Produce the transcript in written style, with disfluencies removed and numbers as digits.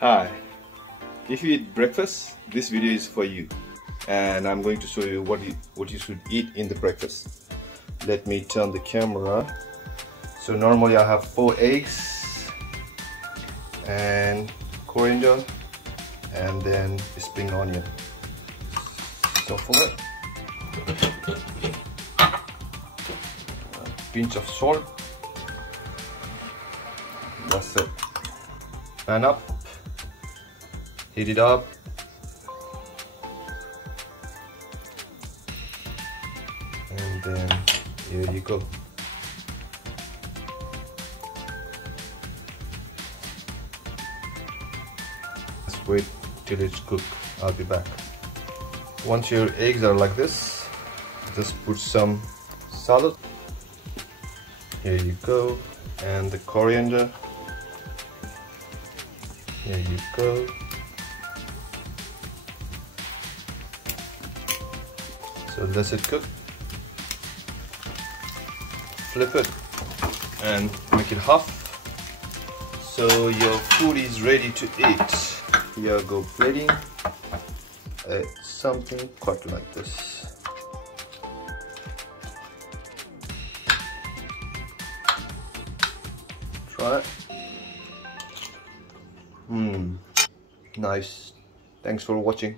Hi, if you eat breakfast, this video is for you, and I'm going to show you what you should eat in the breakfast. Let me turn the camera. So normally I have 4 eggs and coriander and then spring onion. Shuffle it. A pinch of salt. That's it. Pan up. Heat it up. And then here you go. Let's wait till it's cooked. I'll be back. Once your eggs are like this, just put some salad. Here you go. And the coriander. Here you go. So let it cook. Flip it and make it half. So your food is ready to eat. Here go plating. Something quite like this. Try it. Nice. Thanks for watching.